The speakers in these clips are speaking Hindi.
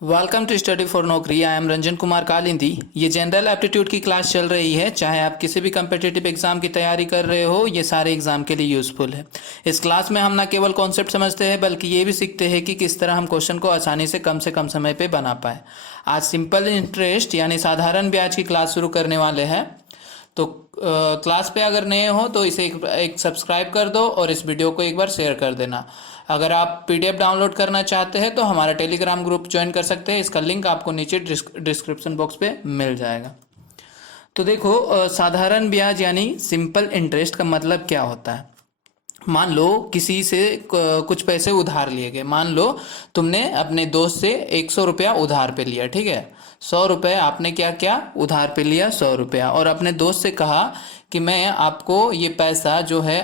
वेलकम टू स्टडी फॉर नौकरी। I am Ranjan Kumar Kalindi. ये जनरल एप्टीट्यूड की क्लास चल रही है। चाहे आप किसी भी कम्पिटिटिव एग्जाम की तैयारी कर रहे हो, ये सारे एग्जाम के लिए यूजफुल है। इस क्लास में हम ना केवल कॉन्सेप्ट समझते हैं बल्कि ये भी सीखते हैं कि किस तरह हम क्वेश्चन को आसानी से कम समय पे बना पाए। आज सिंपल इंटरेस्ट यानी साधारण ब्याज की क्लास शुरू करने वाले हैं। तो क्लास पे अगर नए हो तो इसे एक सब्सक्राइब कर दो और इस वीडियो को एक बार शेयर कर देना। अगर आप पीडीएफ डाउनलोड करना चाहते हैं तो हमारा टेलीग्राम ग्रुप ज्वाइन कर सकते हैं। इसका लिंक आपको नीचे डिस्क्रिप्शन बॉक्स पे मिल जाएगा। तो देखो, साधारण ब्याज यानी सिंपल इंटरेस्ट का मतलब क्या होता है। मान लो किसी से कुछ पैसे उधार लिए गए। मान लो तुमने अपने दोस्त से 100 रुपया उधार पे लिया, ठीक है। 100 रुपये आपने क्या क्या उधार पे लिया, 100 रुपया, और अपने दोस्त से कहा कि मैं आपको ये पैसा जो है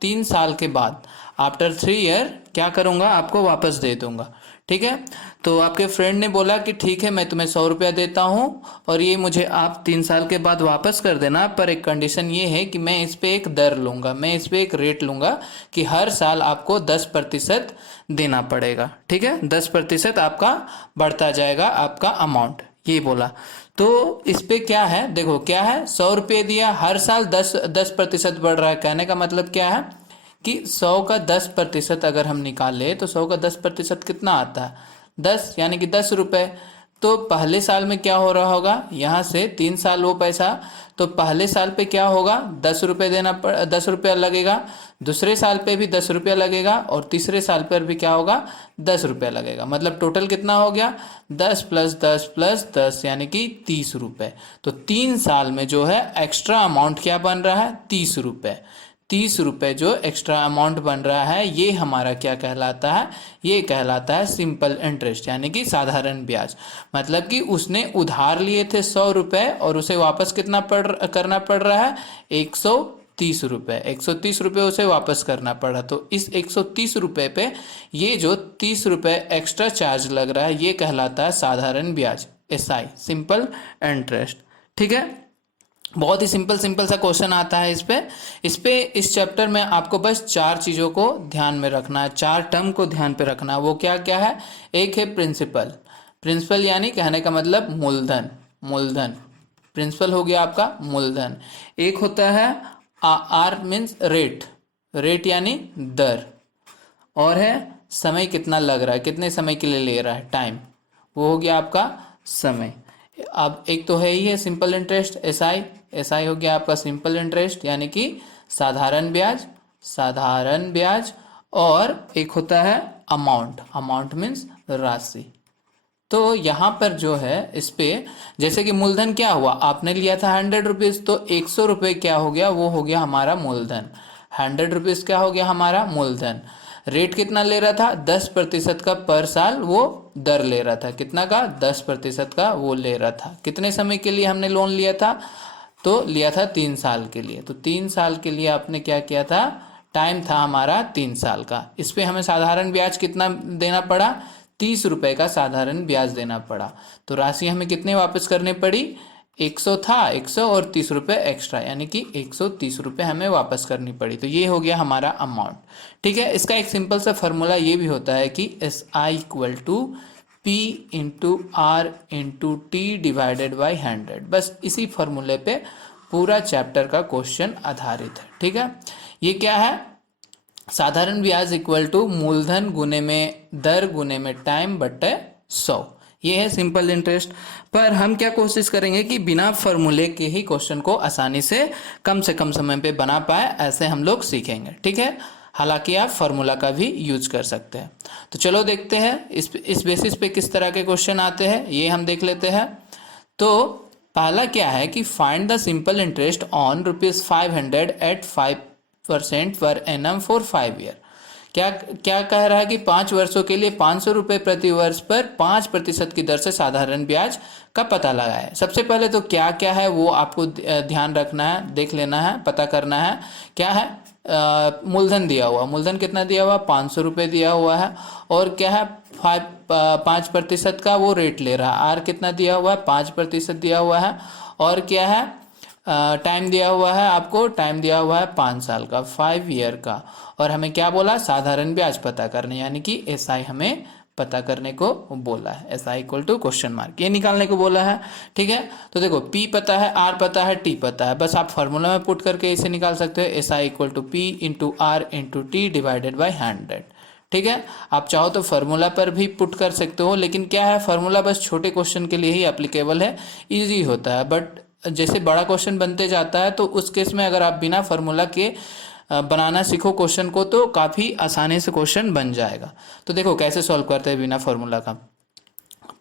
3 साल के बाद, आफ्टर 3 ईयर, क्या करूँगा, आपको वापस दे दूँगा, ठीक है। तो आपके फ्रेंड ने बोला कि ठीक है, मैं तुम्हें 100 रुपया देता हूँ और ये मुझे आप 3 साल के बाद वापस कर देना, पर एक कंडीशन ये है कि मैं इस पर एक दर लूँगा, मैं इस पर एक रेट लूँगा कि हर साल आपको 10% देना पड़ेगा, ठीक है। 10% आपका बढ़ता जाएगा, आपका अमाउंट, ये बोला। तो इस पे क्या है, देखो क्या है, 100 रुपये दिया, हर साल 10% बढ़ रहा है। कहने का मतलब क्या है कि 100 का 10% अगर हम निकालें तो 100 का 10% कितना आता है, 10, यानी कि 10 रुपये। तो पहले साल में क्या हो रहा होगा, यहाँ से 3 साल वो पैसा, तो पहले साल पे क्या होगा, 10 रुपये 10 रुपया लगेगा, दूसरे साल पे भी 10 रुपया लगेगा, और तीसरे साल पर भी क्या होगा, 10 रुपया लगेगा। मतलब टोटल कितना हो गया, 10 + 10 + 10 यानी कि 30 रुपये। तो 3 साल में जो है एक्स्ट्रा अमाउंट क्या बन रहा है, 30 रुपये। 30 रुपये जो एक्स्ट्रा अमाउंट बन रहा है, ये हमारा क्या कहलाता है, ये कहलाता है सिंपल इंटरेस्ट यानी कि साधारण ब्याज। मतलब कि उसने उधार लिए थे 100 रुपये और उसे वापस कितना करना पड़ रहा है, 130 रुपये। 130 रुपये उसे वापस करना पड़ा। तो इस 130 रुपये पे ये जो 30 रुपये एक्स्ट्रा चार्ज लग रहा है, ये कहलाता है साधारण ब्याज, SI, सिंपल इंटरेस्ट, ठीक है। बहुत ही सिंपल सा क्वेश्चन आता है इस चैप्टर में आपको बस 4 चीज़ों को ध्यान में रखना है, 4 टर्म को ध्यान पे रखना है। वो क्या क्या है, एक है प्रिंसिपल। प्रिंसिपल यानी कहने का मतलब मूलधन, मूलधन, प्रिंसिपल हो गया आपका मूलधन। एक होता है आर मीन्स रेट, रेट यानी दर, और है समय कितना लग रहा है, कितने समय के लिए ले रहा है, टाइम, वो हो गया आपका समय। अब एक तो है ही है सिंपल इंटरेस्ट, SI। SI हो गया आपका सिंपल इंटरेस्ट यानी कि साधारण ब्याज, साधारण ब्याज। और एक होता है अमाउंट, अमाउंट मीन्स राशि। तो यहाँ पर जो है इस पे, जैसे कि मूलधन क्या हुआ, आपने लिया था 100 रुपीज़, तो 100 रुपये क्या हो गया, वो हो गया हमारा मूलधन। 100 रुपीज़ क्या हो गया हमारा मूलधन। रेट कितना ले रहा था, 10% का पर साल वो दर ले रहा था, कितना का, 10% का वो ले रहा था। कितने समय के लिए हमने लोन लिया था, तो लिया था 3 साल के लिए। तो 3 साल के लिए आपने क्या किया था, टाइम था हमारा 3 साल का। इस पे हमें साधारण ब्याज कितना देना पड़ा, 30 रुपये का साधारण ब्याज देना पड़ा। तो राशि हमें कितने वापस करनी पड़ी, 100 था, 100 और 30 रुपये एक्स्ट्रा, यानी कि 130 रुपये हमें वापस करनी पड़ी। तो ये हो गया हमारा अमाउंट, ठीक है। इसका एक सिंपल सा फॉर्मूला ये भी होता है कि SI = P×R×T/100। बस इसी फॉर्मूले पे पूरा चैप्टर का क्वेश्चन आधारित है, ठीक है। ये क्या है, साधारण ब्याज = मूलधन गुने में दर गुने में टाइम बटे 100। ये है सिंपल इंटरेस्ट। पर हम क्या कोशिश करेंगे कि बिना फॉर्मूले के ही क्वेश्चन को आसानी से कम समय पे बना पाए, ऐसे हम लोग सीखेंगे, ठीक है। हालांकि आप फार्मूला का भी यूज कर सकते हैं। तो चलो देखते हैं इस बेसिस पे किस तरह के क्वेश्चन आते हैं, ये हम देख लेते हैं। तो पहला क्या है कि find the simple interest on ₹500 at 5% पर एनम फॉर 5 ईयर। क्या क्या कह रहा है कि 5 वर्षों के लिए 500 रुपये प्रति वर्ष पर 5% की दर से साधारण ब्याज का पता लगाए। सबसे पहले तो क्या क्या है वो आपको ध्यान रखना है, देख लेना है, पता करना है। क्या है, मूलधन दिया हुआ, मूलधन कितना दिया हुआ, 500 रुपये दिया हुआ है। और क्या है, 5% का वो रेट ले रहा है, आर कितना दिया हुआ है, 5% दिया हुआ है। और क्या है, टाइम दिया हुआ है, आपको टाइम दिया हुआ है 5 साल का, 5 ईयर का। और हमें क्या बोला, साधारण ब्याज पता करने, यानी कि SI हमें पता करने को बोला है। S I equal to question mark, ये निकालने को बोला है। ठीक है, तो देखो पी पता है, आर पता है, टी पता है, बस आप फॉर्मूला में पुट करके इसे निकाल सकते हो। S I equal to P into R into T divided by 100। ठीक है, आप चाहो तो फार्मूला पर भी पुट कर सकते हो, लेकिन क्या है, फार्मूला बस छोटे क्वेश्चन के लिए ही एप्लीकेबल है, इजी होता है। बट जैसे बड़ा क्वेश्चन बनते जाता है तो उस केस में अगर आप बिना फार्मूला के बनाना सीखो क्वेश्चन को तो काफ़ी आसानी से क्वेश्चन बन जाएगा। तो देखो कैसे सॉल्व करते हैं बिना फार्मूला का।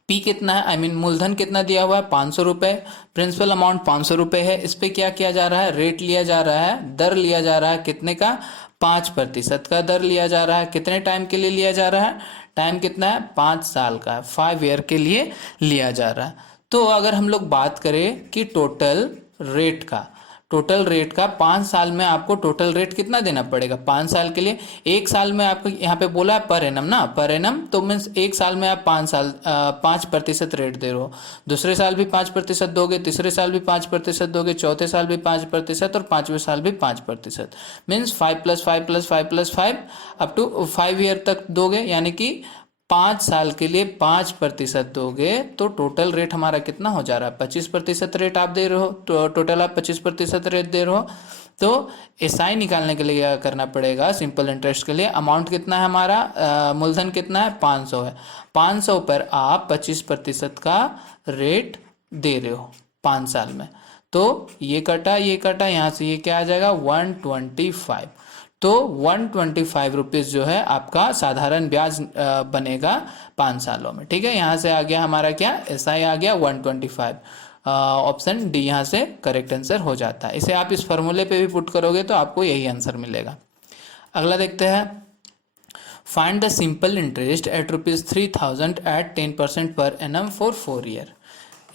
पी कितना है, आई मीन मूलधन कितना दिया हुआ है, 500 रुपये। प्रिंसिपल अमाउंट 500 रुपये है। इस पर क्या किया जा रहा है, रेट लिया जा रहा है, दर लिया जा रहा है, कितने का, 5% का दर लिया जा रहा है। कितने टाइम के लिए लिया जा रहा है, टाइम कितना है, 5 साल का है, 5 ईयर के लिए लिया जा रहा है। तो अगर हम लोग बात करें कि टोटल रेट का 5 साल में आपको टोटल रेट कितना देना पड़ेगा, 5 साल के लिए। एक साल में आपको यहाँ पे बोला है पर एनम ना, पर एनम, तो मीन्स एक साल में आप 5% रेट दे रहे हो। दूसरे साल भी 5% दोगे, तीसरे साल भी 5% दोगे, चौथे साल भी 5% और 5वें साल भी 5%। मीन्स 5 + 5 + 5 + 5 अप टू 5 ईयर तक दोगे, यानी कि 5 साल के लिए 5% दोगे तो टोटल रेट हमारा कितना हो जा रहा है, 25% रेट आप दे रहे हो। तो टोटल आप 25% रेट दे रहे हो। तो एसआई निकालने के लिए क्या करना पड़ेगा, सिंपल इंटरेस्ट के लिए अमाउंट कितना है हमारा, मूलधन कितना है, 500 है। 500 पर आप 25% का रेट दे रहे हो 5 साल में। तो ये कटा यहाँ से, ये क्या आ जाएगा, 125। तो 125 रुपीज़ जो है आपका साधारण ब्याज बनेगा 5 सालों में। ठीक है, यहाँ से आ गया हमारा क्या, एसआई आ गया 125। ऑप्शन डी यहाँ से करेक्ट आंसर हो जाता है। इसे आप इस फॉर्मूले पे भी पुट करोगे तो आपको यही आंसर मिलेगा। अगला देखते हैं, find the simple interest at ₹3000 at 10% पर एनम फॉर 4 ईयर।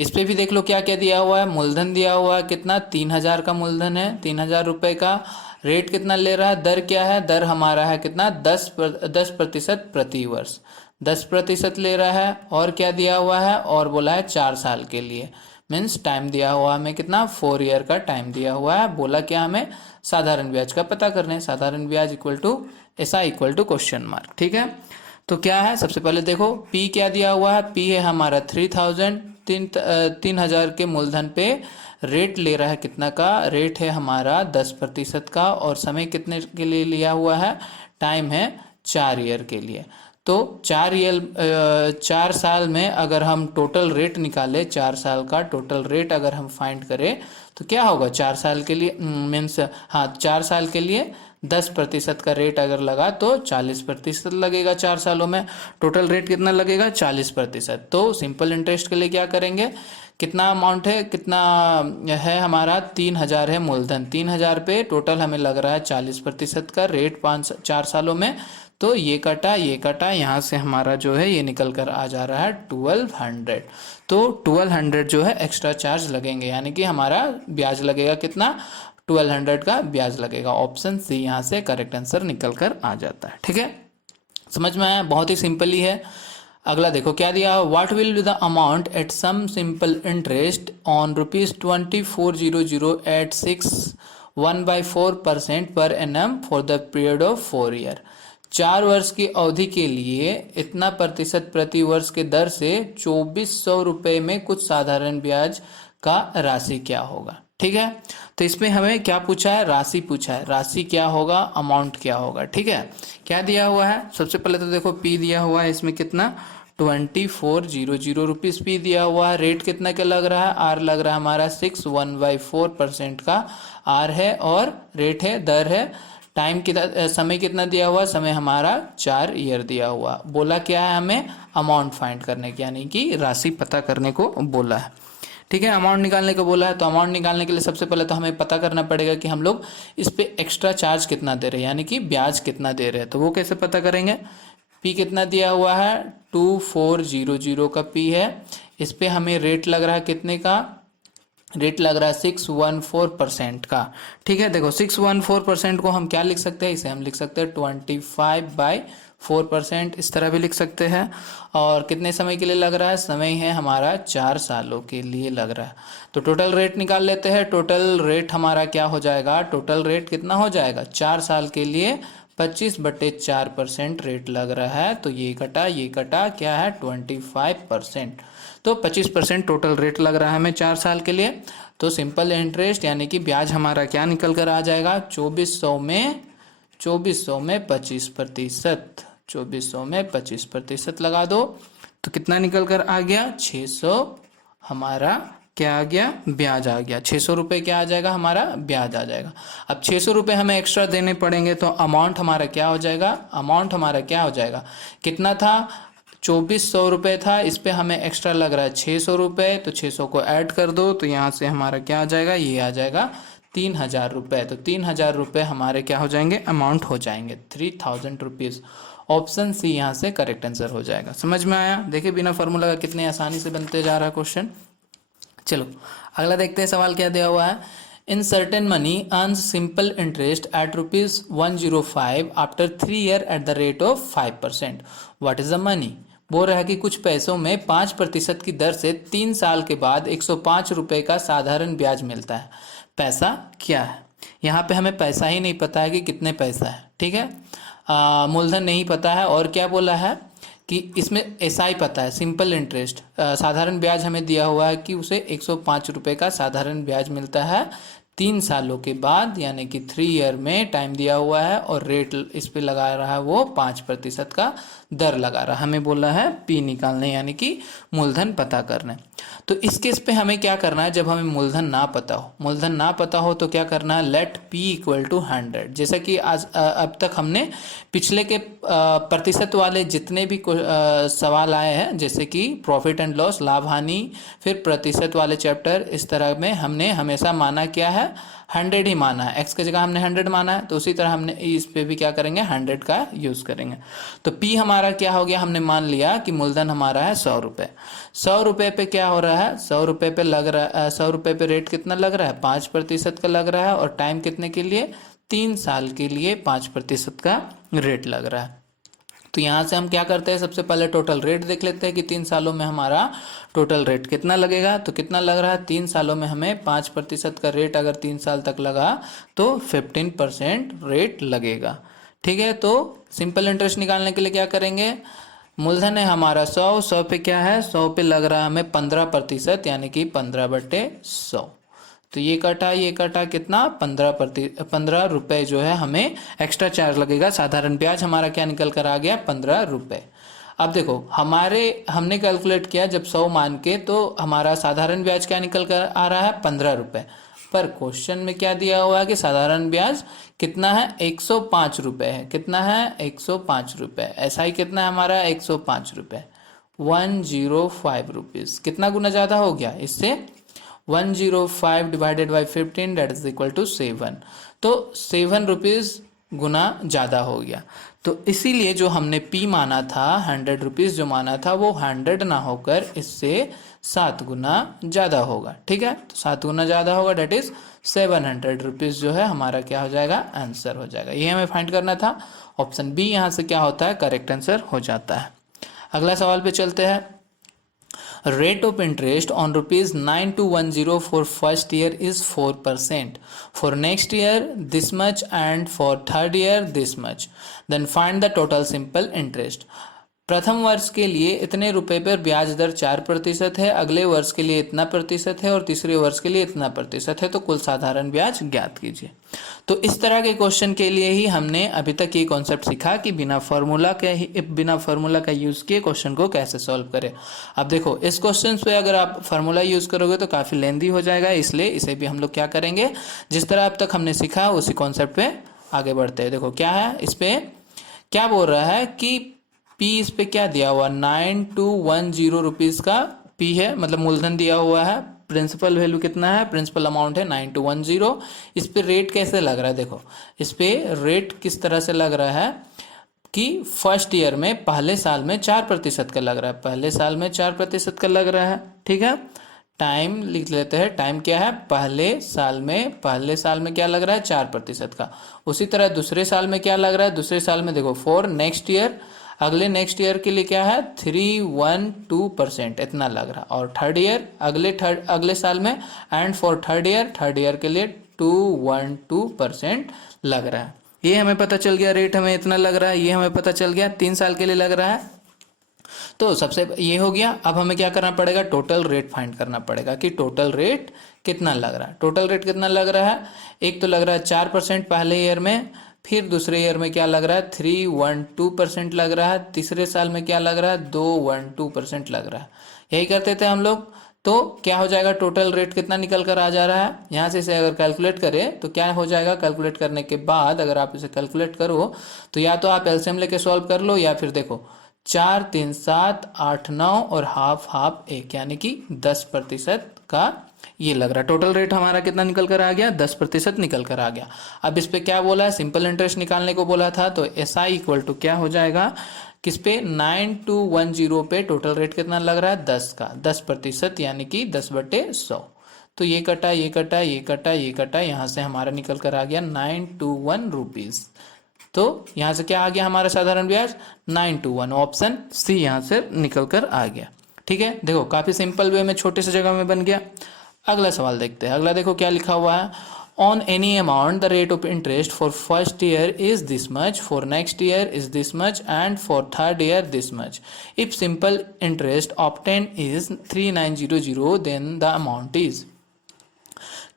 इस पे भी देख लो क्या क्या दिया हुआ है। मूलधन दिया हुआ है कितना, 3000 का मूलधन है, 3000 रुपये का। रेट कितना ले रहा है, दर क्या है, दर हमारा है कितना, 10% प्रति वर्ष, 10% ले रहा है। और क्या दिया हुआ है, और बोला है 4 साल के लिए। मीन्स टाइम दिया हुआ हमें कितना, 4 ईयर का टाइम दिया हुआ है। बोला क्या, हमें साधारण ब्याज का पता करना है। साधारण ब्याज equal to SI equal to question mark. ठीक है, तो क्या है, सबसे पहले देखो पी क्या दिया हुआ है, पी है हमारा 3000 के मूलधन पे रेट ले रहा है कितना का, रेट है हमारा 10% का। और समय कितने के लिए लिया हुआ है, टाइम है 4 ईयर के लिए। तो 4 साल में अगर हम टोटल रेट निकाले, 4 साल का टोटल रेट अगर हम फाइंड करें तो क्या होगा, 4 साल के लिए मीन्स, हाँ 4 साल के लिए 10% का रेट अगर लगा तो 40% लगेगा 4 सालों में। टोटल रेट कितना लगेगा, 40%। तो सिंपल इंटरेस्ट के लिए क्या करेंगे, कितना अमाउंट है, कितना है हमारा, 3000 है मूलधन, 3000 पे टोटल हमें लग रहा है 40% का रेट 4 सालों में। तो ये कटा यहाँ से हमारा जो है ये निकल कर आ जा रहा है 1200। तो 1200 जो है एक्स्ट्रा चार्ज लगेंगे, यानी कि हमारा ब्याज लगेगा कितना, 1200 का ब्याज लगेगा। ऑप्शन सी यहाँ से करेक्ट आंसर निकल कर आ जाता है। ठीक है, समझ में आया, बहुत ही सिंपल ही है। अगला देखो क्या दिया, what will be the amount at some simple interest on ₹2400 at 6.14% पर annum for the period of 4 year. 4 वर्ष की अवधि के लिए इतना प्रतिशत प्रति वर्ष के दर से 2400 रुपये में कुछ साधारण ब्याज का राशि क्या होगा। ठीक है, तो इसमें हमें क्या पूछा है, राशि पूछा है। राशि क्या होगा, अमाउंट क्या होगा। ठीक है, क्या दिया हुआ है, सबसे पहले तो देखो पी दिया हुआ है, इसमें कितना 2400 रुपीज़ पी दिया हुआ है। रेट कितना का लग रहा है, आर लग रहा है हमारा 6.14% का आर है, और रेट है, दर है। टाइम कितना, समय कितना दिया हुआ, समय हमारा 4 ईयर दिया हुआ। बोला क्या है, हमें अमाउंट फाइंड करने की, यानी कि राशि पता करने को बोला है। ठीक है, अमाउंट निकालने को बोला है। तो अमाउंट निकालने के लिए सबसे पहले तो हमें पता करना पड़ेगा कि हम लोग इस पे एक्स्ट्रा चार्ज कितना दे रहे हैं, यानी कि ब्याज कितना दे रहे हैं। तो वो कैसे पता करेंगे, पी कितना दिया हुआ है, 2400 का पी है। इस पे हमें रेट लग रहा है कितने का, रेट लग रहा है 614% का। ठीक है, देखो 614% को हम क्या लिख सकते हैं, इसे हम लिख सकते हैं 25/4%, इस तरह भी लिख सकते हैं। और कितने समय के लिए लग रहा है, समय है हमारा 4 सालों के लिए लग रहा है। तो टोटल रेट निकाल लेते हैं। टोटल रेट हमारा क्या हो जाएगा, टोटल रेट कितना हो जाएगा, 4 साल के लिए 25/4% रेट लग रहा है, तो ये कटा क्या है 25%। तो 25% टोटल रेट लग रहा है हमें 4 साल के लिए। तो सिंपल इंटरेस्ट यानी कि ब्याज हमारा क्या निकल कर आ जाएगा 2400 में 25%, 2400 में 25% लगा दो तो कितना निकल कर आ गया 600। हमारा क्या आ गया ब्याज आ गया 600 रुपये, क्या आ जाएगा हमारा ब्याज आ जाएगा। अब 600 रुपये हमें एक्स्ट्रा देने पड़ेंगे तो अमाउंट हमारा क्या हो जाएगा, कितना था 2400 रुपये था, इस पे हमें एक्स्ट्रा लग रहा है 600 रुपये, तो 600 को ऐड कर दो तो यहाँ से हमारा क्या आ जाएगा, ये आ जाएगा 3000 रुपये। तो 3000 रुपये हमारे क्या हो जाएंगे, अमाउंट हो जाएंगे 3000 रुपीज़। ऑप्शन सी यहाँ से करेक्ट आंसर हो जाएगा। समझ में आया? देखिए बिना फार्मूला का कितने आसानी से बनते जा रहा है क्वेश्चन। चलो अगला देखते हैं सवाल क्या दिया हुआ है। In certain money earns simple interest eight ₹105 after 3 year eight the rate of 5%। What is the money? बोल रहा है कि कुछ पैसों में 5% की दर से 3 साल के बाद 105 रुपये का साधारण ब्याज मिलता है। पैसा क्या है? यहाँ पे हमें पैसा ही नहीं पता है कि कितने पैसा है, ठीक है। मूलधन नहीं पता है, और क्या बोला है कि इसमें एसआई पता है, सिंपल इंटरेस्ट साधारण ब्याज हमें दिया हुआ है कि उसे 105 रुपये का साधारण ब्याज मिलता है 3 सालों के बाद, यानी कि 3 ईयर में टाइम दिया हुआ है, और रेट इस पे लगा रहा है वो 5% का दर लगा रहा है। हमें बोला है पी निकालने यानी कि मूलधन पता करने। तो इस केस पे हमें क्या करना है, जब हमें मूलधन ना पता हो तो क्या करना है, लेट पी इक्वल टू 100। जैसा कि आज अब तक हमने पिछले के प्रतिशत वाले जितने भी सवाल आए हैं, जैसे कि प्रॉफिट एंड लॉस, लाभ हानि, फिर प्रतिशत वाले चैप्टर, इस तरह में हमने हमेशा माना क्या है 100 ही माना है। एक्स की जगह हमने 100 माना है, तो उसी तरह हमने इस पे भी क्या करेंगे 100 का यूज़ करेंगे। तो पी हमारा क्या हो गया, हमने मान लिया कि मूलधन हमारा है 100 रुपये। 100 रुपये पे क्या हो रहा है, 100 रुपये पे लग रहा है, 100 रुपये पे रेट कितना लग रहा है 5% का लग रहा है, और टाइम कितने के लिए 3 साल के लिए 5% का रेट लग रहा है। तो यहाँ से हम क्या करते हैं, सबसे पहले टोटल रेट देख लेते हैं कि 3 सालों में हमारा टोटल रेट कितना लगेगा। तो कितना लग रहा है 3 सालों में हमें 5% का रेट अगर 3 साल तक लगा तो 15% रेट लगेगा, ठीक है। तो सिंपल इंटरेस्ट निकालने के लिए क्या करेंगे, मूलधन है हमारा 100 पे क्या है 100 पे लग रहा है हमें 15%, यानी कि 15/100। तो ये कटा कितना 15 रुपये जो है हमें एक्स्ट्रा चार्ज लगेगा। साधारण ब्याज हमारा क्या निकल कर आ गया 15 रुपये। अब देखो हमने कैलकुलेट किया जब 100 मान के, तो हमारा साधारण ब्याज क्या निकल कर आ रहा है 15 रुपये। पर क्वेश्चन में क्या दिया हुआ है कि साधारण ब्याज कितना है 105 रुपये है। कितना है 105 रुपये। एसआई कितना है हमारा 105 रुपये, 105 रुपीज़। कितना गुना ज़्यादा हो गया इससे 105 divided by 15 that is equal to 7। तो 7 रुपीज़ गुना ज़्यादा हो गया। तो इसीलिए जो हमने पी माना था 100 रुपीज़ जो माना था वो 100 ना होकर इससे 7 गुना ज़्यादा होगा, ठीक है। तो 7 गुना ज़्यादा होगा डेट इज़ 700 रुपीज़ जो है हमारा क्या हो जाएगा आंसर हो जाएगा। ये हमें फाइंड करना था। ऑप्शन बी यहाँ से क्या होता है करेक्ट आंसर हो जाता है। अगला सवाल पे चलते हैं। Rate of interest on ₹9210 for first year is 4%. For next year this much, and for third year this much. Then find the total simple interest. प्रथम वर्ष के लिए इतने रुपए पर ब्याज दर 4% है, अगले वर्ष के लिए इतना प्रतिशत है, और तीसरे वर्ष के लिए इतना प्रतिशत है, तो कुल साधारण ब्याज ज्ञात कीजिए। तो इस तरह के क्वेश्चन के लिए ही हमने अभी तक ये कॉन्सेप्ट सीखा कि बिना फार्मूला का यूज़ किए क्वेश्चन को कैसे सॉल्व करें। अब देखो इस क्वेश्चन पे अगर आप फार्मूला यूज़ करोगे तो काफ़ी लेंदी हो जाएगा, इसलिए इसे भी हम लोग क्या करेंगे जिस तरह अब तक हमने सीखा उसी कॉन्सेप्ट पे आगे बढ़ते हैं। देखो क्या है, इस पे क्या बोल रहा है कि पी इस पे क्या दिया हुआ 9210 रुपीज़ का पी है, मतलब मूलधन दिया हुआ है। प्रिंसिपल वैल्यू कितना है, प्रिंसिपल अमाउंट है 9210। इस पे रेट कैसे लग रहा है, देखो इस पे रेट किस तरह से लग रहा है कि फर्स्ट ईयर में पहले साल में 4% का लग रहा है, पहले साल में 4% का लग रहा है, ठीक है। टाइम लिख लेते हैं, टाइम क्या है पहले साल में क्या लग रहा है 4% का। उसी तरह दूसरे साल में क्या लग रहा है, दूसरे साल में देखो फॉर नेक्स्ट ईयर, अगले नेक्स्ट ईयर के लिए क्या है 312% इतना लग रहा है। और थर्ड ईयर अगले साल में, एंड फॉर थर्ड ईयर के लिए 212% लग रहा है। ये हमें पता चल गया, रेट हमें इतना लग रहा है, ये हमें पता चल गया 3 साल के लिए लग रहा है। तो सबसे ये हो गया। अब हमें क्या करना पड़ेगा, टोटल रेट फाइंड करना पड़ेगा कि टोटल रेट कितना लग रहा है। टोटल रेट कितना लग रहा है, एक तो लग रहा है 4% पहले ईयर में, फिर दूसरे ईयर में क्या लग रहा है 312% लग रहा है, तीसरे साल में क्या लग रहा है 212% लग रहा है। यही करते थे हम लोग। तो क्या हो जाएगा, टोटल रेट कितना निकल कर आ जा रहा है, यहाँ से इसे अगर कैलकुलेट करें तो क्या हो जाएगा, कैलकुलेट करने के बाद अगर आप इसे कैलकुलेट करो तो या तो आप एलसीएम लेके सॉल्व कर लो, या फिर देखो 4 3 7 8 9 और हाफ हाफ 1 यानी कि 10% का ये लग रहा है। टोटल रेट हमारा कितना निकल कर आ गया, 10% निकल कर आ गया। अब इस पे क्या बोला है, सिंपल इंटरेस्ट निकालने को बोला था, तो एस आई इक्वल टू क्या हो जाएगा, किस पे 9210 पे टोटल रेट कितना लग रहा है 10 का, 10% यानी कि 10/100। तो ये कटा ये कटा ये कटा ये कटा, यहाँ से हमारा निकल कर आ गया 921 रुपीज़। तो यहाँ से क्या आ गया हमारा साधारण ब्याज 921, ऑप्शन सी यहाँ से निकल कर आ गया। ठीक है, देखो काफ़ी सिंपल वे में छोटे से जगह में बन गया। अगला सवाल देखते हैं। अगला देखो क्या लिखा हुआ है, on any amount the rate of interest for first year is this much, for next year is this much and for third year this much. If simple interest obtain is 3900 then the amount is.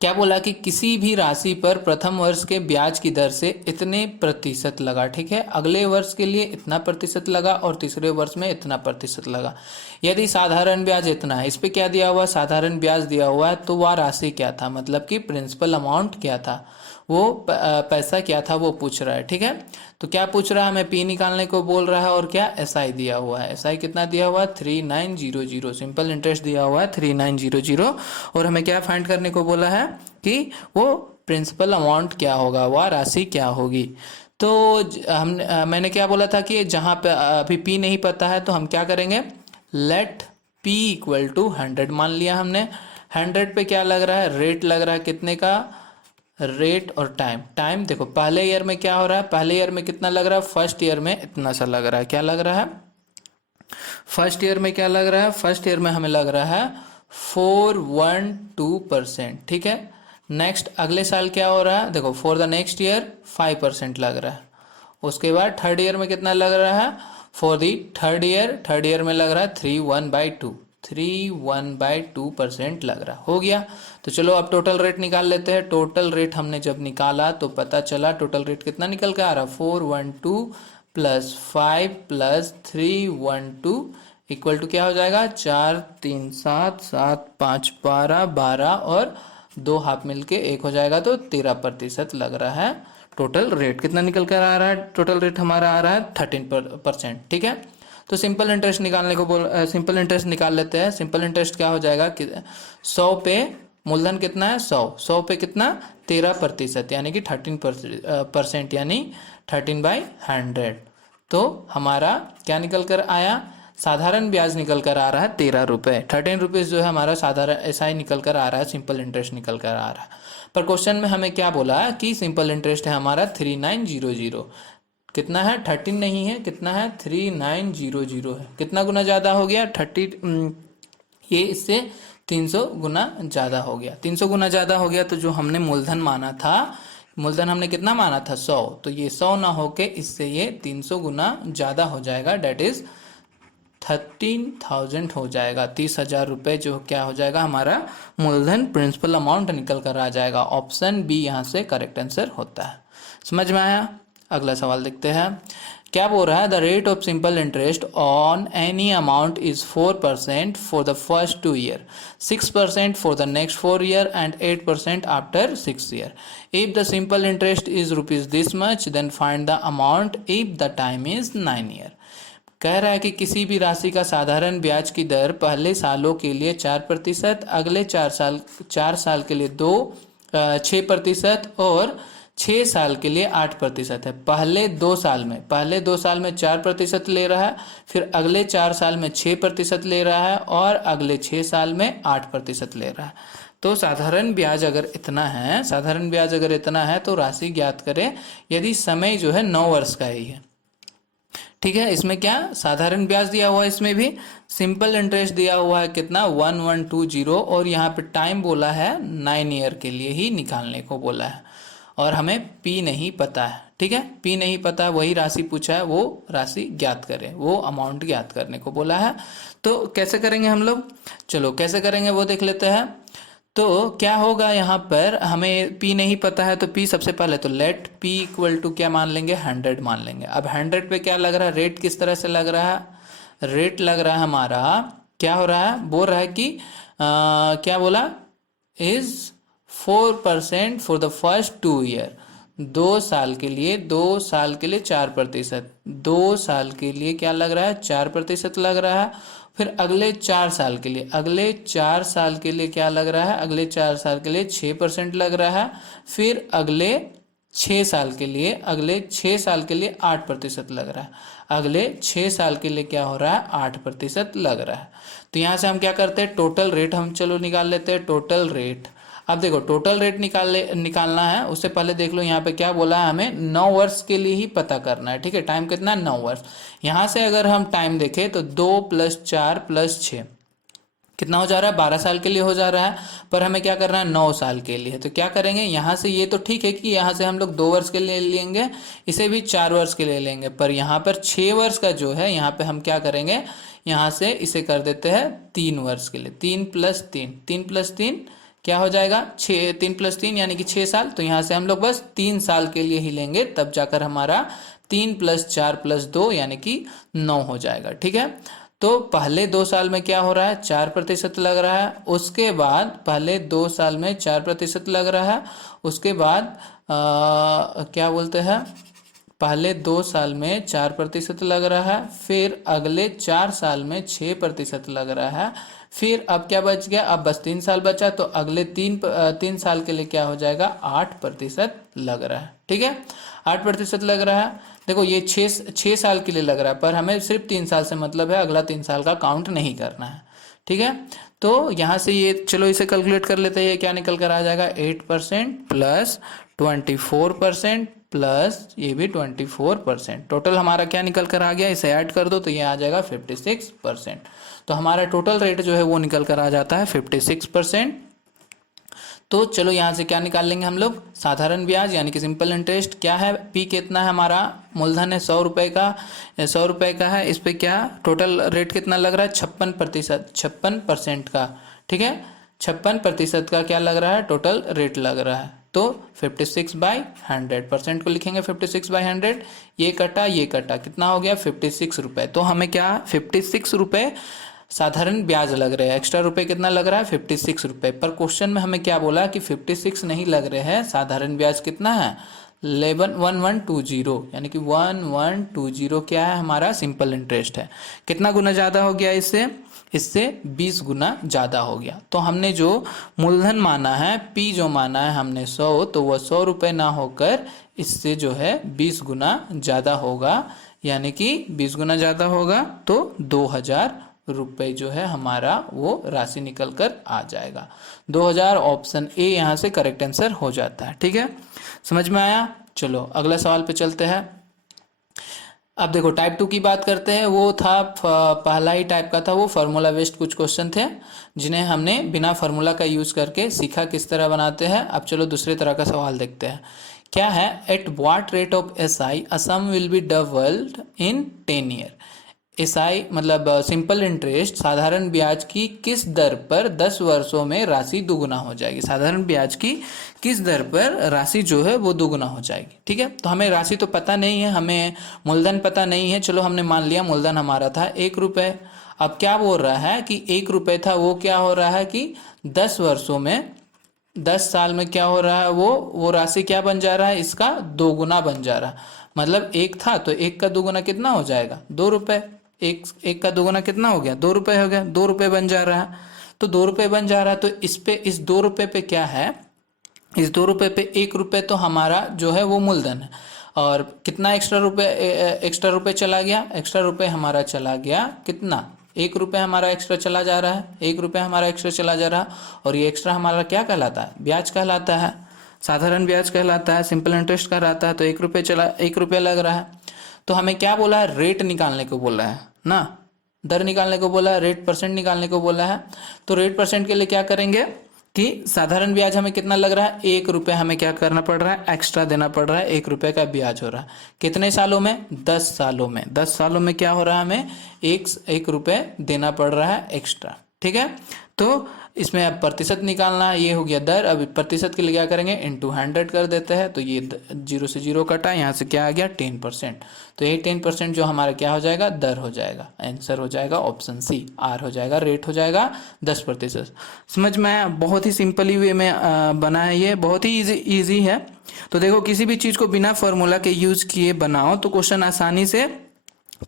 क्या बोला कि किसी भी राशि पर प्रथम वर्ष के ब्याज की दर से इतने प्रतिशत लगा, ठीक है, अगले वर्ष के लिए इतना प्रतिशत लगा और तीसरे वर्ष में इतना प्रतिशत लगा। यदि साधारण ब्याज इतना है, इस पे क्या दिया हुआ, साधारण ब्याज दिया हुआ है, तो वह राशि क्या था, मतलब कि प्रिंसिपल अमाउंट क्या था, वो पैसा क्या था वो पूछ रहा है। ठीक है, तो क्या पूछ रहा है, हमें पी निकालने को बोल रहा है और क्या एसआई दिया हुआ है। एसआई कितना दिया हुआ है 3900, सिंपल इंटरेस्ट दिया हुआ है 3900, और हमें क्या फाइंड करने को बोला है कि वो प्रिंसिपल अमाउंट क्या होगा, वह राशि क्या होगी। तो मैंने क्या बोला था कि जहाँ पे अभी पी नहीं पता है तो हम क्या करेंगे, लेट पी इक्वल टू 100 मान लिया हमने। 100 पे क्या लग रहा है, रेट लग रहा है कितने का, रेट और टाइम। टाइम देखो पहले ईयर में क्या हो रहा है, पहले ईयर में कितना लग रहा है, फर्स्ट ईयर में इतना सा लग रहा है, क्या लग रहा है, फर्स्ट ईयर में क्या लग रहा है, फर्स्ट ईयर में हमें लग रहा है 412%। ठीक है, नेक्स्ट अगले साल क्या हो रहा है, देखो फॉर द नेक्स्ट ईयर 5% लग रहा है। उसके बाद थर्ड ईयर में कितना लग रहा है, फॉर दी थर्ड ईयर में लग रहा है 31/2% लग रहा हो गया। तो चलो अब टोटल रेट निकाल लेते हैं। टोटल रेट हमने जब निकाला तो पता चला टोटल रेट कितना निकल के आ रहा, 412 + 5 + 312 इक्वल टू क्या हो जाएगा, 4 3 7 7 5 12 12 और 2 हाफ मिलके 1 हो जाएगा, तो 13% लग रहा है। टोटल रेट कितना निकल कर आ रहा है, टोटल रेट हमारा आ रहा है 13%। ठीक है, तो सिंपल इंटरेस्ट निकालने को सिंपल इंटरेस्ट निकाल लेते हैं। सिंपल इंटरेस्ट क्या हो जाएगा कि 100 पे मूलधन कितना है 100 पे कितना 13% यानी कि 13% यानी 13/100। तो हमारा क्या निकल कर आया, साधारण ब्याज निकल कर आ रहा है 13 रुपये, 13 रुपीज़ जो है हमारा साधारण एसआई निकल कर आ रहा है, सिंपल इंटरेस्ट निकल कर आ रहा है। पर क्वेश्चन में हमें क्या बोला कि सिंपल इंटरेस्ट है हमारा 3900, कितना है 13 नहीं है, कितना है 3900 है, कितना गुना ज़्यादा हो गया 30, ये इससे 300 गुना ज़्यादा हो गया। 300 गुना ज़्यादा हो गया, तो जो हमने मूलधन माना था, मूलधन हमने कितना माना था 100, तो ये 100 ना होके इससे ये 300 गुना ज़्यादा हो जाएगा, डेट इज़ 13,000 हो जाएगा। 30,000 रुपये जो क्या हो जाएगा हमारा मूलधन प्रिंसिपल अमाउंट निकल कर आ जाएगा। ऑप्शन बी यहाँ से करेक्ट आंसर होता है। समझ में आया। अगला सवाल देखते हैं, क्या बोल रहा है, the rate of simple interest on any amount is 4% for the first 2 year, 6% for the next 4 year and 8% after 6 year. If the simple interest is rupees this much then find the amount if the time is 9 year. कह रहा है कि किसी भी राशि का साधारण ब्याज की दर पहले सालों के लिए 4%, अगले 4 साल के लिए 6% और 6 साल के लिए 8% है। पहले 2 साल में 4% ले रहा है, फिर अगले 4 साल में 6% ले रहा है और अगले 6 साल में 8% ले रहा है। तो साधारण ब्याज अगर इतना है तो राशि ज्ञात करें यदि समय जो है 9 वर्ष का ही है। ठीक है, इसमें क्या साधारण ब्याज दिया हुआ है, इसमें भी सिंपल इंटरेस्ट दिया हुआ है कितना 1120 और यहाँ पे टाइम बोला है 9 ईयर के लिए ही निकालने को बोला है। और हमें पी नहीं पता है। ठीक है, पी नहीं पता, वही राशि पूछा है, वो राशि ज्ञात करें, वो अमाउंट ज्ञात करने को बोला है। तो कैसे करेंगे हम लोग, चलो कैसे करेंगे वो देख लेते हैं। तो क्या होगा, यहाँ पर हमें पी नहीं पता है, तो पी सबसे पहले तो लेट पी इक्वल टू क्या मान लेंगे, 100 मान लेंगे। अब 100 पे क्या लग रहा है, रेट किस तरह से लग रहा है, रेट लग रहा है हमारा, क्या हो रहा है, बोल रहा है कि क्या बोला, is 4% for the first 2 year. 2 साल के लिए, 2 साल के लिए 4%, 2 साल के लिए क्या लग रहा है, 4% लग रहा है। फिर अगले 4 साल के लिए, अगले 4 साल के लिए क्या लग रहा है, अगले 4 साल के लिए 6% लग रहा है। फिर अगले 6 साल के लिए, अगले 6 साल के लिए 8% लग रहा है। अगले 6 साल के लिए क्या हो रहा है, 8% लग रहा है। तो यहाँ से हम क्या करते हैं, टोटल रेट हम चलो निकाल लेते हैं, टोटल रेट। अब देखो टोटल रेट निकालना है, उससे पहले देख लो यहाँ पे क्या बोला है, हमें 9 वर्ष के लिए ही पता करना है। ठीक है, टाइम कितना है, 9 वर्ष। यहाँ से अगर हम टाइम देखें तो 2 + 4 + 6 कितना हो जा रहा है, 12 साल के लिए हो जा रहा है। पर हमें क्या करना है, 9 साल के लिए। तो क्या करेंगे, यहाँ से ये तो ठीक है कि यहाँ से हम लोग 2 वर्ष के लिए लेंगे, इसे भी 4 वर्ष के लिए लेंगे, पर यहाँ पर 6 वर्ष का जो है, यहाँ पे हम क्या करेंगे, यहाँ से इसे कर देते हैं 3 वर्ष के लिए। 3 + 3, 3 + 3 क्या हो जाएगा, 6, 3 + 3 यानी कि 6 साल। तो यहाँ से हम लोग बस 3 साल के लिए ही लेंगे, तब जाकर हमारा 3 + 4 + 2 यानी कि 9 हो जाएगा। ठीक है, तो पहले 2 साल में क्या हो रहा है, 4% लग रहा है। उसके बाद पहले 2 साल में 4% लग रहा है। उसके बाद क्या बोलते हैं, पहले 2 साल में 4% लग रहा है। फिर अगले 4 साल में 6% लग रहा है। फिर अब क्या बच गया, अब बस 3 साल बचा, तो अगले 3 साल के लिए क्या हो जाएगा, 8% लग रहा है। ठीक है, 8% लग रहा है। देखो ये 6 साल के लिए लग रहा है, पर हमें सिर्फ 3 साल से मतलब है, अगला 3 साल का काउंट नहीं करना है। ठीक है, तो यहाँ से ये चलो इसे कैलकुलेट कर लेते हैं, ये क्या निकल कर आ जाएगा, 8% + 24% प्लस ये भी 24%। टोटल हमारा क्या निकल कर आ गया, इसे ऐड कर दो तो ये आ जाएगा 56%। तो हमारा टोटल रेट जो है वो निकल कर आ जाता है 56%। तो चलो यहाँ से क्या निकाल लेंगे हम लोग, साधारण ब्याज यानी कि सिंपल इंटरेस्ट। क्या है, पी कितना है हमारा, मूलधन है 100 रुपये का, 100 रुपये का है, इस पर क्या टोटल रेट कितना लग रहा है, 56%, 56% का। ठीक है, 56% का क्या लग रहा है, टोटल रेट लग रहा है। तो 56/100, परसेंट को लिखेंगे 56/100। ये कटा कितना हो गया, 56 रुपये। तो हमें क्या, 56 रुपये साधारण ब्याज लग रहे हैं। एक्स्ट्रा रुपए कितना लग रहा है, 56 रुपये। पर क्वेश्चन में हमें क्या बोला कि 56 नहीं लग रहे हैं, साधारण ब्याज कितना है, 1120, यानी कि 1120 क्या है हमारा, सिंपल इंटरेस्ट है। कितना गुना ज़्यादा हो गया, इससे 20 गुना ज़्यादा हो गया। तो हमने जो मूलधन माना है, पी जो माना है हमने 100, तो वह 100 रुपये ना होकर इससे जो है 20 गुना ज़्यादा होगा, यानी कि 20 गुना ज़्यादा होगा। तो 2000 रुपये जो है हमारा वो राशि निकल कर आ जाएगा। 2000 ऑप्शन ए यहाँ से करेक्ट आंसर हो जाता है। ठीक है, समझ में आया। चलो अगला सवाल पे चलते हैं। अब देखो टाइप 2 की बात करते हैं। वो था पहला ही टाइप का था, वो फार्मूला बेस्ड कुछ क्वेश्चन थे जिन्हें हमने बिना फार्मूला का यूज़ करके सीखा किस तरह बनाते हैं। अब चलो दूसरे तरह का सवाल देखते हैं। क्या है, at what rate of SI a sum will be doubled in 10 year. SI मतलब सिंपल इंटरेस्ट, साधारण ब्याज की किस दर पर 10 वर्षों में राशि दुगुना हो जाएगी। साधारण ब्याज की किस दर पर राशि जो है वो दुगुना हो जाएगी। ठीक है, तो हमें राशि तो पता नहीं है, हमें मूलधन पता नहीं है। चलो हमने मान लिया मूलधन हमारा था 1 रुपये। अब क्या बोल रहा है कि 1 रुपये था, वो क्या हो रहा है कि 10 वर्षों में, 10 साल में क्या हो रहा है, वो राशि क्या बन जा रहा है, इसका 2 गुना बन जा रहा है। मतलब 1 था तो 1 का 2 गुना कितना हो जाएगा, 2 रुपये। एक का 2 गुना कितना हो गया, 2 रुपये हो गया, 2 रुपये बन जा रहा है। तो 2 रुपये बन जा रहा है, तो इस 2 रुपये पे क्या है, इस 2 रुपये पे 1 रुपये तो हमारा जो है वो मूलधन है। और कितना एक्स्ट्रा रुपये चला गया, एक्स्ट्रा रुपये हमारा चला गया कितना, 1 रुपये हमारा एक्स्ट्रा चला जा रहा है, 1 रुपये हमारा एक्स्ट्रा चला जा रहा है। और ये एक्स्ट्रा हमारा क्या कहलाता है, ब्याज कहलाता है, साधारण ब्याज कहलाता है, सिंपल इंटरेस्ट कहलाता है। तो 1 रुपये लग रहा है। तो हमें क्या बोला है, रेट निकालने को बोला है ना, दर निकालने को बोला है, रेट परसेंट निकालने को बोला है। तो रेट परसेंट के लिए क्या करेंगे, कि साधारण ब्याज हमें कितना लग रहा है, 1 रुपये हमें क्या करना पड़ रहा है, एक्स्ट्रा देना पड़ रहा है, 1 रुपये का ब्याज हो रहा है। कितने सालों में, 10 सालों में। 10 सालों में क्या हो रहा है, हमें 1 रुपये देना पड़ रहा है एक्स्ट्रा। ठीक है, तो इसमें अब प्रतिशत निकालना, ये हो गया दर। अब प्रतिशत के लिए क्या करेंगे, इंटू 100 कर देते हैं, तो ये 0 से 0 कटा, यहाँ से क्या आ गया 10%। तो ये 10% जो हमारा क्या हो जाएगा, दर हो जाएगा। आंसर हो जाएगा ऑप्शन सी, आर हो जाएगा, रेट हो जाएगा 10%। समझ में आया, बहुत ही सिंपली वे में बना है, ये बहुत ही ईजी है। तो देखो, किसी भी चीज़ को बिना फॉर्मूला के यूज़ किए बनाओ तो क्वेश्चन आसानी से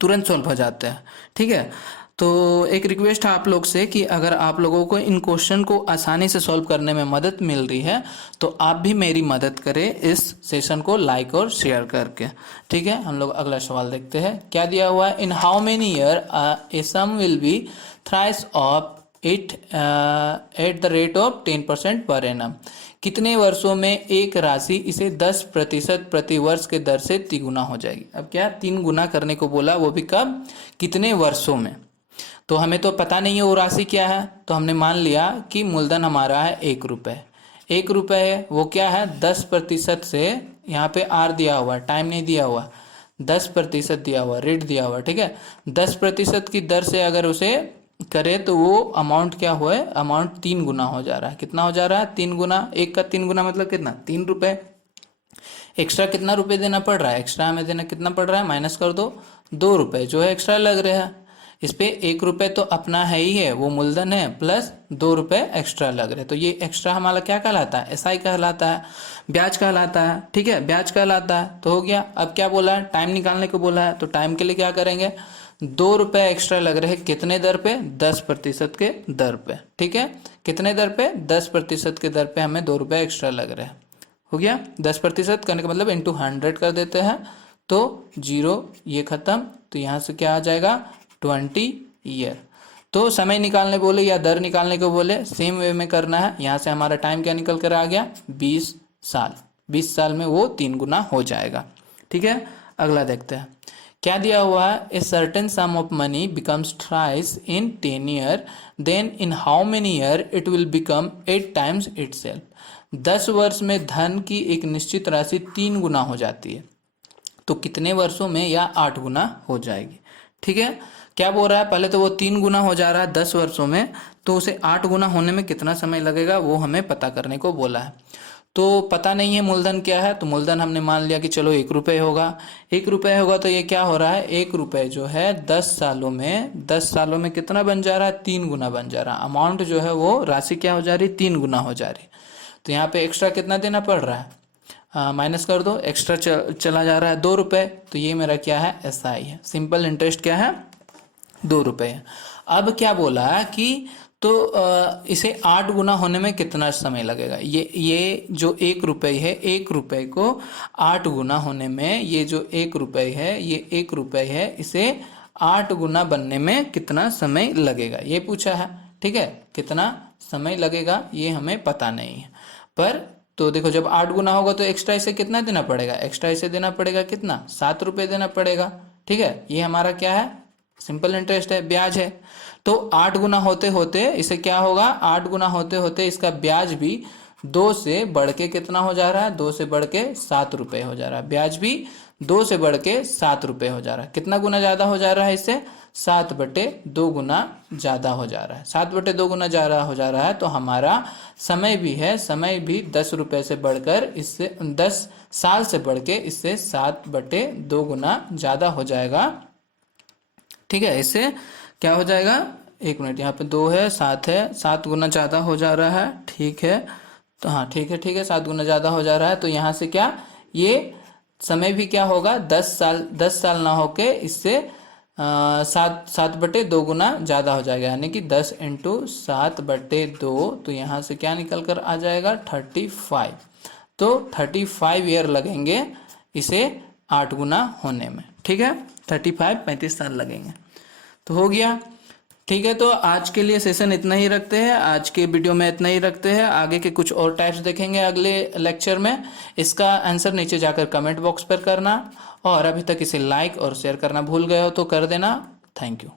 तुरंत सॉल्व हो जाता है। ठीक है, तो एक रिक्वेस्ट है आप लोग से कि अगर आप लोगों को इन क्वेश्चन को आसानी से सॉल्व करने में मदद मिल रही है तो आप भी मेरी मदद करें इस सेशन को लाइक और शेयर करके। ठीक है, हम लोग अगला सवाल देखते हैं। क्या दिया हुआ है, in how many year a sum will be thrice of it at the rate of 10% पर एनम। कितने वर्षों में एक राशि इसे 10% प्रति वर्ष के दर से 3 गुना हो जाएगी। अब क्या 3 गुना करने को बोला, वो भी कब, कितने वर्षों में। तो हमें तो पता नहीं है वो राशि क्या है, तो हमने मान लिया कि मूलधन हमारा है 1 रुपये। 1 रुपये है, वो क्या है 10% से, यहाँ पे आर दिया हुआ है, टाइम नहीं दिया हुआ, 10% दिया हुआ, रेट दिया हुआ। ठीक है, 10% की दर से अगर उसे करे तो वो अमाउंट क्या हुआ है, अमाउंट 3 गुना हो जा रहा है। कितना हो जा रहा है, 3 गुना। 1 का 3 गुना मतलब कितना, 3 रुपये। एक्स्ट्रा कितना रुपये देना पड़ रहा है, एक्स्ट्रा हमें देना कितना पड़ रहा है, माइनस कर दो, 2 रुपये जो है एक्स्ट्रा लग रहे हैं। इस पे 1 रुपये तो अपना है ही है, वो मूलधन है, प्लस 2 रुपये एक्स्ट्रा लग रहे हैं। तो ये एक्स्ट्रा हमारा क्या कहलाता है, एसआई कहलाता है, ब्याज कहलाता है। ठीक है, ब्याज कहलाता है। तो हो गया। अब क्या बोला है, टाइम निकालने को बोला है, तो टाइम के लिए क्या करेंगे, 2 रुपये एक्स्ट्रा लग रहे हैं, कितने दर पे, 10% के दर पे। ठीक है, कितने दर पे, 10% के दर पे हमें 2 रुपये एक्स्ट्रा लग रहे हैं। हो गया, 10% करने का मतलब इंटू 100 कर देते हैं, तो 0 ये खत्म, तो यहाँ से क्या आ जाएगा 20 ईयर। तो समय निकालने बोले या दर निकालने को बोले, सेम वे में करना है। यहाँ से हमारा टाइम क्या निकल कर आ गया, 20 साल। 20 साल में वो 3 गुना हो जाएगा। ठीक है, अगला देखते हैं। क्या दिया हुआ है, a certain sum of money becomes thrice in 10 year, then in how many year it will become 8 times itself. 10 वर्ष में धन की एक निश्चित राशि 3 गुना हो जाती है, तो कितने वर्षों में या 8 गुना हो जाएगी। ठीक है, क्या बोल रहा है, पहले तो वो 3 गुना हो जा रहा है 10 वर्षों में, तो उसे 8 गुना होने में कितना समय लगेगा वो हमें पता करने को बोला है। तो पता नहीं है मूलधन क्या है, तो मूलधन हमने मान लिया कि चलो 1 रुपये होगा। 1 रुपये होगा तो ये क्या हो रहा है, 1 रुपये जो है 10 सालों में कितना बन जा रहा है, 3 गुना बन जा रहा है। अमाउंट जो है वो राशि क्या हो जा रही है, 3 गुना हो जा रही है। तो यहाँ पे एक्स्ट्रा कितना देना पड़ रहा है, माइनस कर दो, एक्स्ट्रा चला जा रहा है 2 रुपये, तो ये मेरा क्या है, एसआई है। सिंपल इंटरेस्ट क्या है, 2 रुपये है। अब क्या बोला कि तो इसे 8 गुना होने में कितना समय लगेगा। ये जो 1 रुपये है, 1 रुपये को 8 गुना होने में, ये जो 1 रुपये है, ये 1 रुपये है, इसे 8 गुना बनने में कितना समय लगेगा ये पूछा है। ठीक है, कितना समय लगेगा ये हमें पता नहीं है, पर तो देखो जब 8 गुना होगा तो एक्स्ट्रा इसे कितना देना पड़ेगा, एक्स्ट्रा इसे देना पड़ेगा कितना, 7 रुपये देना पड़ेगा। ठीक है, ये हमारा क्या है, सिंपल इंटरेस्ट है, ब्याज है। तो 8 गुना होते होते इसे क्या होगा, 8 गुना होते होते इसका ब्याज भी 2 से बढ़ के कितना हो जा रहा है, 2 से बढ़ के 7 रुपये हो जा रहा है। ब्याज भी 2 से बढ़ के 7 रुपये हो जा रहा है। कितना गुना ज़्यादा हो जा रहा है, इससे 7/2 गुना ज़्यादा हो जा रहा है। 7/2 गुना ज़्यादा हो जा रहा है, तो हमारा समय भी है, समय भी 10 रुपये से बढ़कर इससे 10 साल से बढ़ के इससे 7/2 गुना ज़्यादा हो जाएगा। ठीक है, इससे क्या हो जाएगा, 1 मिनट, यहाँ पे 2 है, 7 है, 7 गुना ज़्यादा हो जा रहा है। ठीक है, तो हाँ ठीक है, 7 गुना ज़्यादा हो जा रहा है। तो यहाँ से क्या, ये समय भी क्या होगा, 10 साल ना होके इससे 7/2 गुना ज़्यादा हो जाएगा, यानी कि 10 × 7/2, तो यहाँ से क्या निकल कर आ जाएगा 35। तो 35 ईयर लगेंगे इसे 8 गुना होने में। ठीक है, 35 साल लगेंगे। तो हो गया। ठीक है, तो आज के लिए सेशन इतना ही रखते हैं, आज के वीडियो में इतना ही रखते हैं। आगे के कुछ और टाइप्स देखेंगे अगले लेक्चर में। इसका आंसर नीचे जाकर कमेंट बॉक्स पर करना, और अभी तक इसे लाइक और शेयर करना भूल गए हो तो कर देना। Thank you.